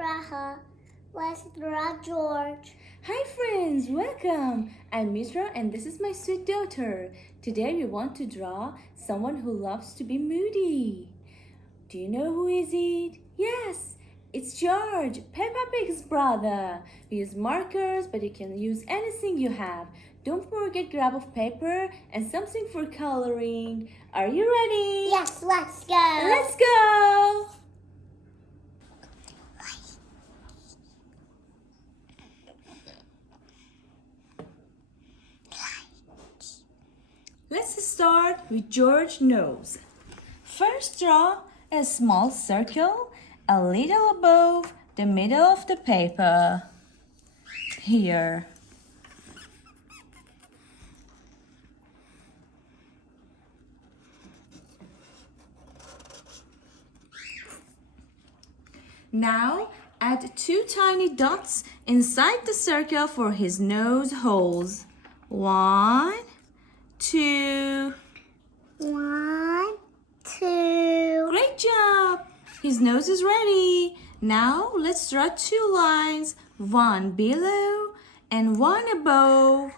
Raha. Let's draw George. Hi friends, welcome. I'm Misra and this is my sweet daughter. Today we want to draw someone who loves to be moody. Do you know who is it? Yes, it's George, Peppa Pig's brother. We use markers, but you can use anything you have. Don't forget grab of paper and something for coloring. Are you ready? Yes, let's go. Let's go. Let's start with George's nose. First draw a small circle a little above the middle of the paper. Here. Now add two tiny dots inside the circle for his nose holes. 1, 2. 1, 2. Great job! His nose is ready. Now let's draw two lines, one below and one above.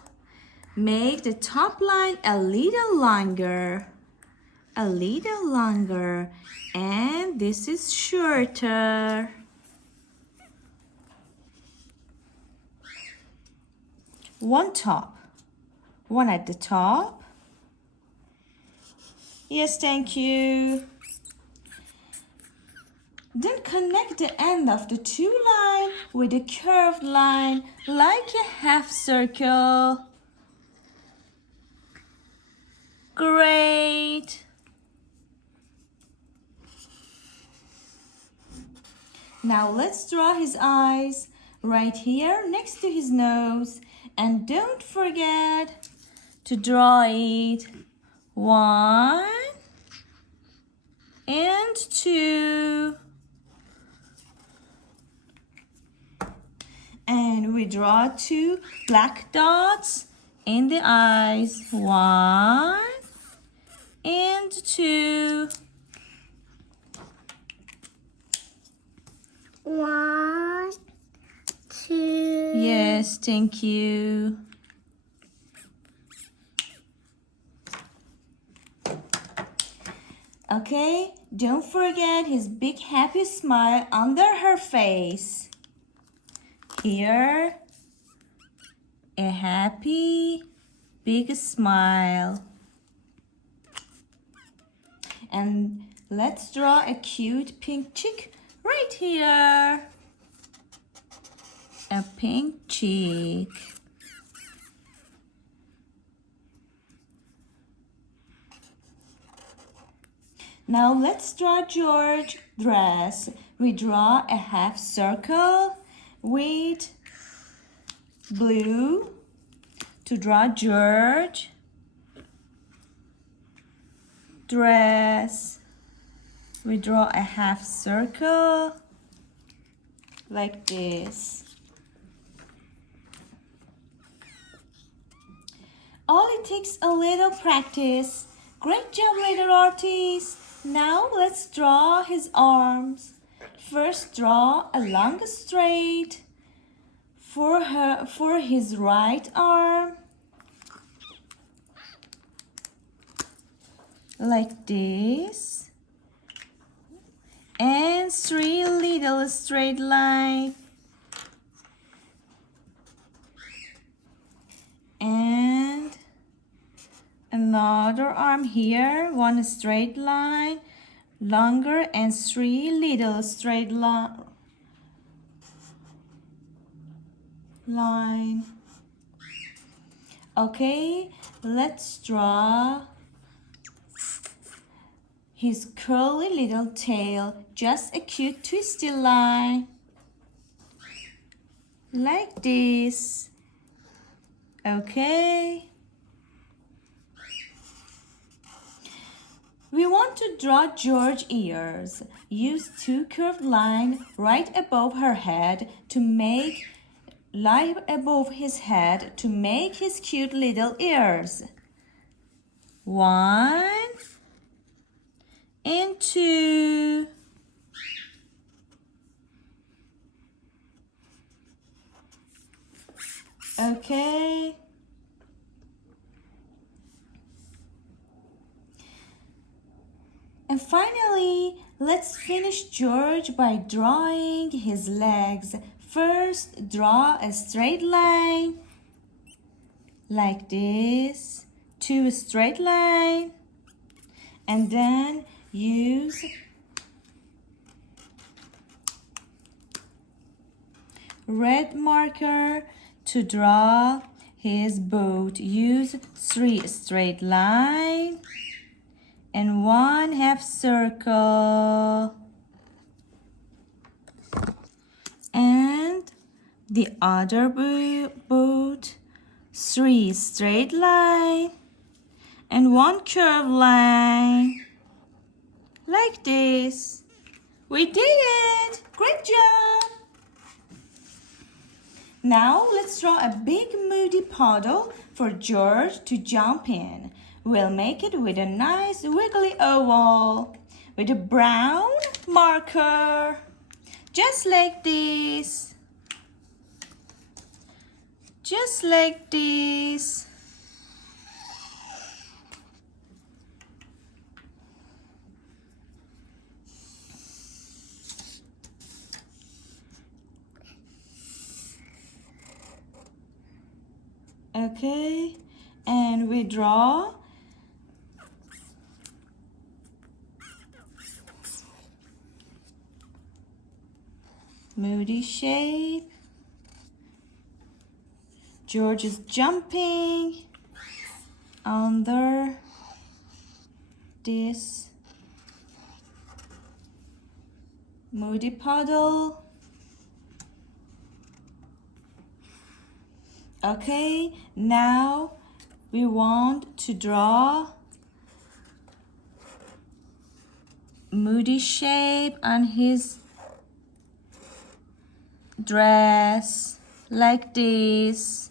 Make the top line a little longer. And this is shorter. One at the top. Yes, thank you. Then connect the end of the two lines with a curved line like a half circle. Great! Now let's draw his eyes right here next to his nose. And don't forget to draw it. 1 and 2. And we draw two black dots in the eyes. 1 and 2. 1, 2. Yes, thank you. Okay, don't forget his big happy smile under her face. Here, a happy big smile. And let's draw a cute pink cheek right here. A pink cheek. Now let's draw George's dress. We draw a half circle with blue to draw George dress. We draw a half circle like this. All it takes a little practice. Great job, little artist. Now let's draw his arms. First draw a long straight for his right arm. Like this. And 3 little straight lines. And another arm here, one straight line, longer, and 3 little straight line. Okay, let's draw his curly little tail, just a cute twisty line, like this. Okay. We want to draw George's ears. Use 2 curved lines right above her head to make his cute little ears. 1 and 2. Okay. And finally, let's finish George by drawing his legs. First, draw a straight line like this, two straight line, and then use red marker to draw his boat. Use 3 straight line and 1 half circle, and the other boat, 3 straight line and 1 curved line, like this. We did it! Great job! Now let's draw a big moody puddle for George to jump in. We'll make it with a nice wiggly oval with a brown marker, just like this. Just like this. Okay, and we draw moody shape. George is jumping under this moody puddle. Okay, now we want to draw moody shape on his dress like this.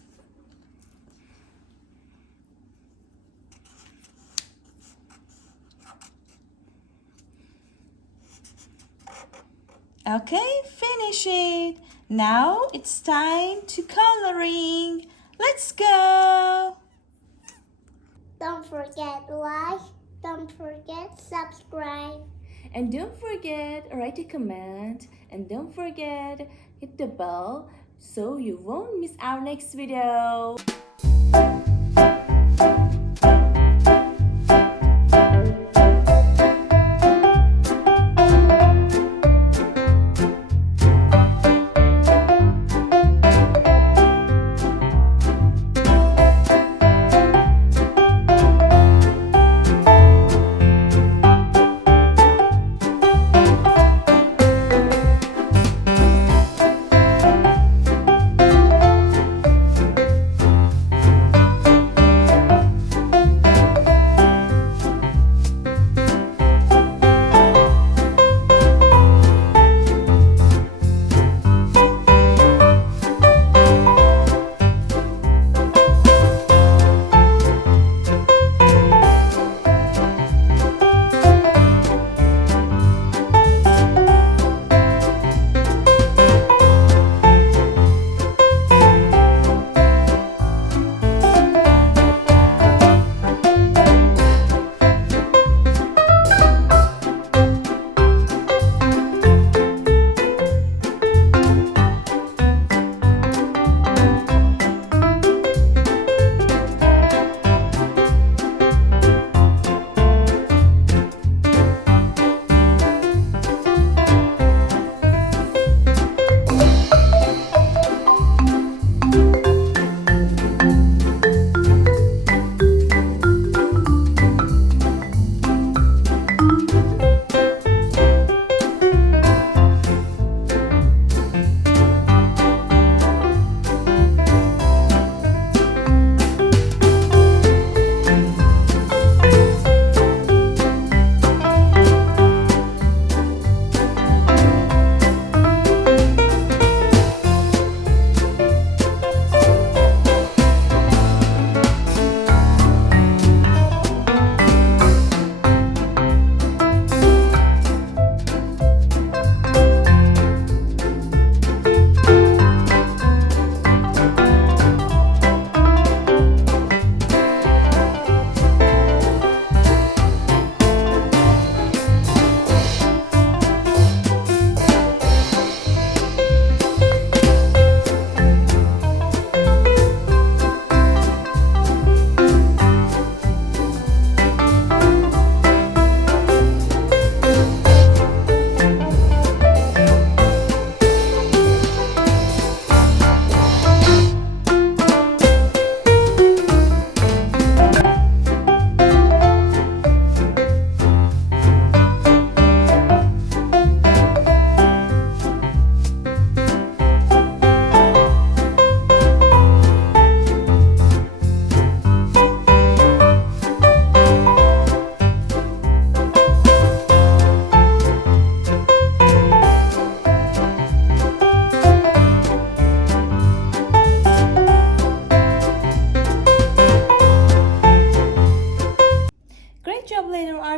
Okay, finish it. Now it's time to coloring. Let's go. Don't forget like, don't forget subscribe. And don't forget, write a comment. And don't forget, hit the bell so you won't miss our next video.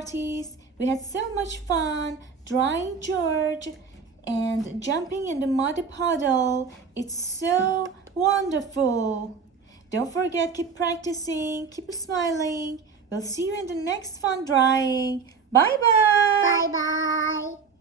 parties. We had so much fun drawing George and jumping in the muddy puddle. It's so wonderful. Don't forget, keep practicing, keep smiling. We'll see you in the next fun drawing. Bye-bye. Bye-bye.